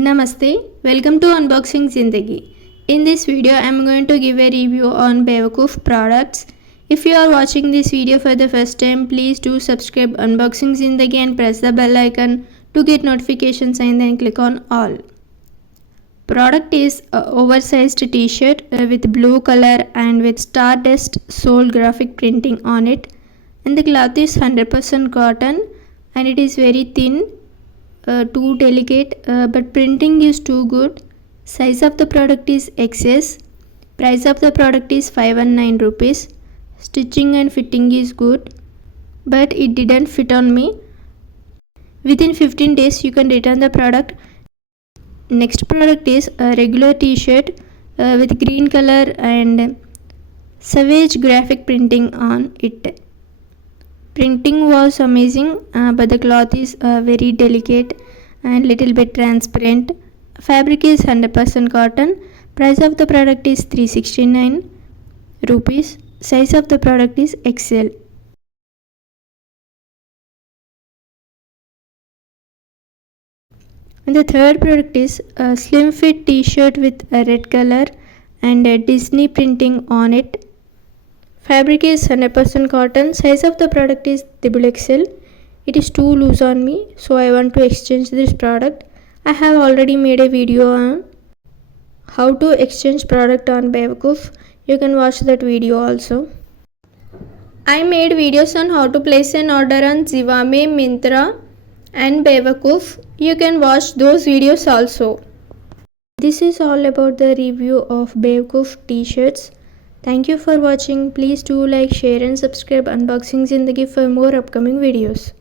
Namaste, welcome to Unboxing Zindagi. In this video, I am going to give a review on Bewakoof products. If you are watching this video for the first time, please do subscribe Unboxing Zindagi and press the bell icon to get notifications and then click on all. Product is a oversized t-shirt with blue color and with stardust sole graphic printing on it. And the cloth is 100% cotton and it is very thin. Too delicate, but printing is too good. Size of the product is XS. Price of the product is 519 rupees. Stitching and fitting is good, but it didn't fit on me. Within 15 days you can return the product. Next product is a regular t-shirt with green color and savage graphic printing on it. Printing was amazing, but the cloth is very delicate and little bit transparent. Fabric is 100% cotton. Price of the product is 369 rupees. Size of the product is XL. And the third product is a slim fit t-shirt with a red color and a Disney printing on it. Fabric is 100% cotton. Size of the product is XXL. It is too loose on me, so I want to exchange this product. I have already made a video on how to exchange product on Bewakoof. You can watch that video also. I made videos on how to place an order on Zindagi, Myntra and Bewakoof. You can watch those videos also. This is all about the review of Bewakoof t-shirts. Thank you for watching. Please do like, share and subscribe Unboxing Zindagi for more upcoming videos.